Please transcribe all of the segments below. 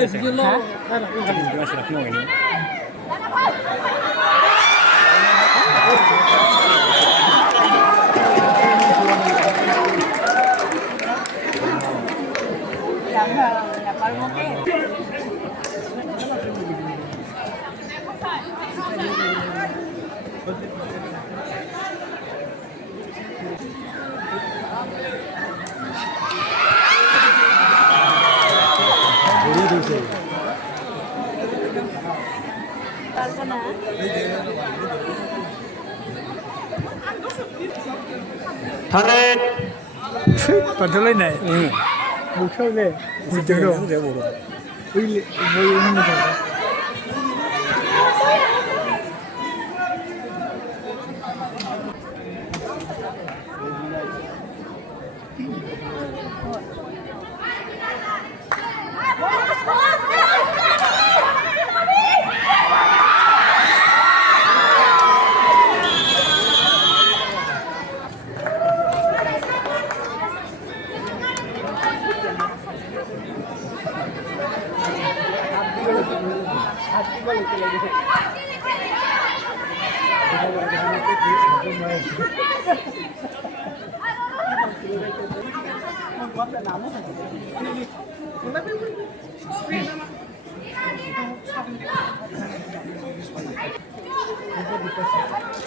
masih lagi mau ini. Tarik. Padahal ini. Bukan deh. Bukan dong. Ini ini.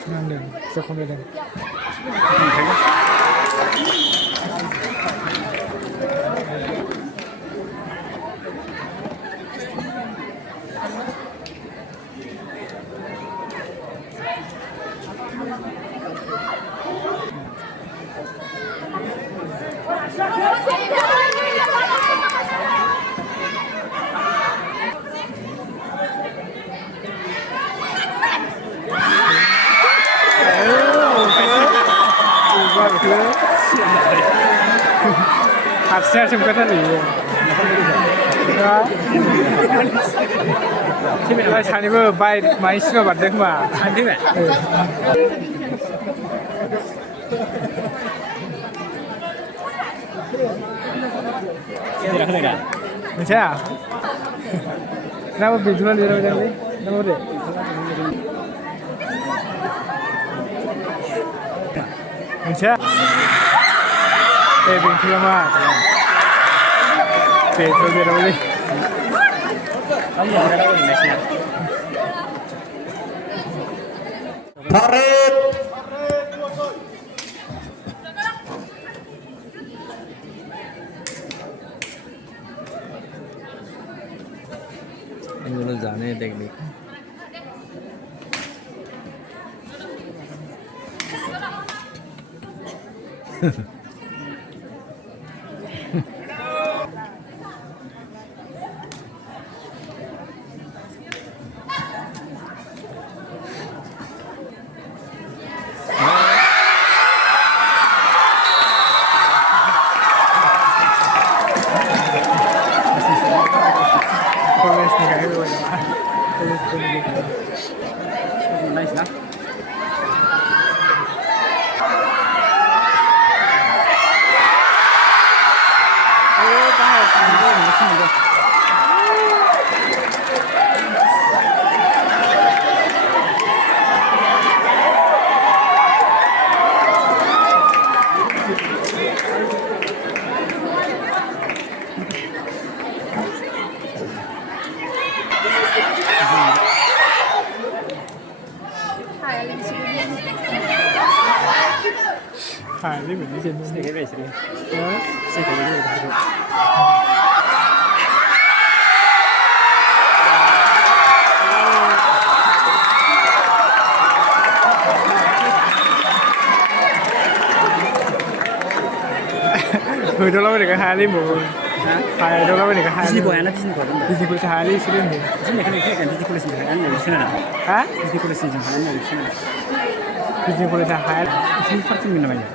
Nandang, sekolah nandang. Harusnya sempat tadi. Sini सानैबो bye माइ सिमा बारदों खोमा सानैबो मिथिया नामा बेंथुला लिराबायदांलै नामा दे मिथिया बेंथुला मा बेंथुला लिराबायलै Tarik. এগুলো জানে দেখবি nice lah. Oh, tahu. ini bener sih. Sedikit aja sih. Ya, Sedikit aja udah. Hồi đó lâu để cái hai đi một. Hai đó lâu để cái hai. Disney Boy. Disney Boy hai đi sih ni. Disney kan kan Disney Boy sih kan dari sana. Hah? Disney Boy sih kan dari sana. Disney Boy hai. Disney Park ni namanya.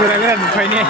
Gara-gara rupanya.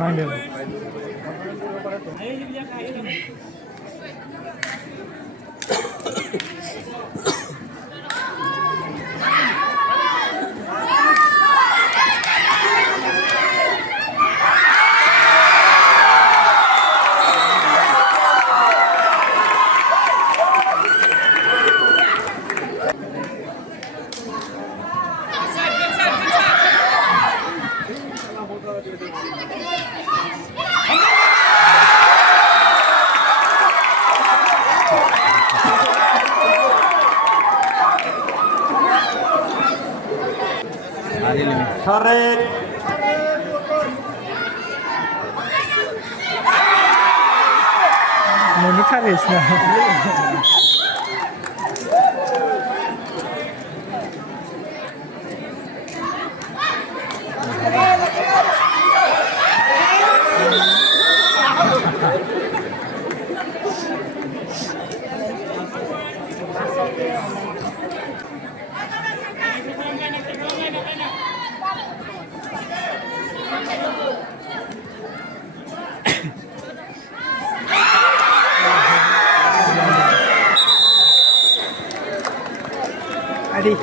Manggil. Tarik. Menurut Haris nah. Adi,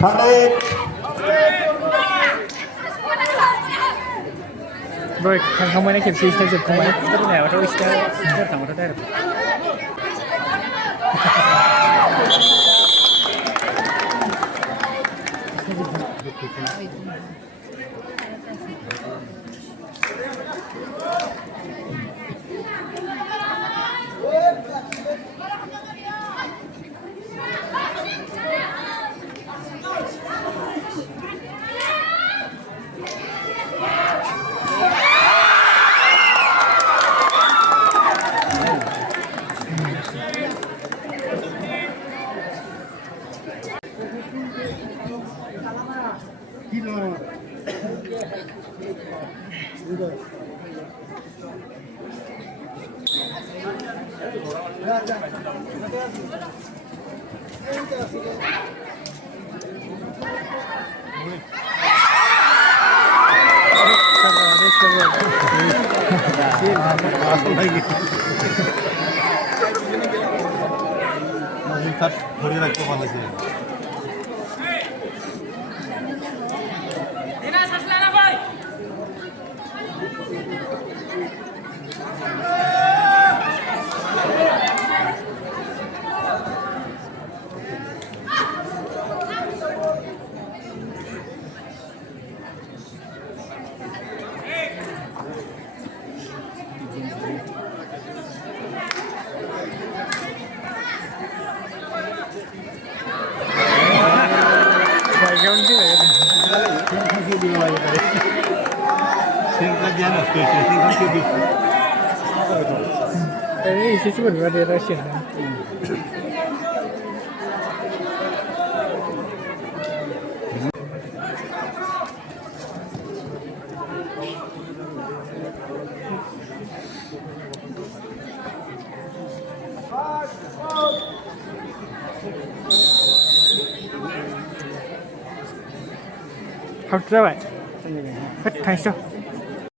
Tarik. Bro, kamu mana kip sih sejak kemarin? Itu nih, waktu itu pertama tadi. ধরে রাখতে ভালো আছে Ini isi sebenarnya dia Russian kan. Học ra vậy. Hết thành sao?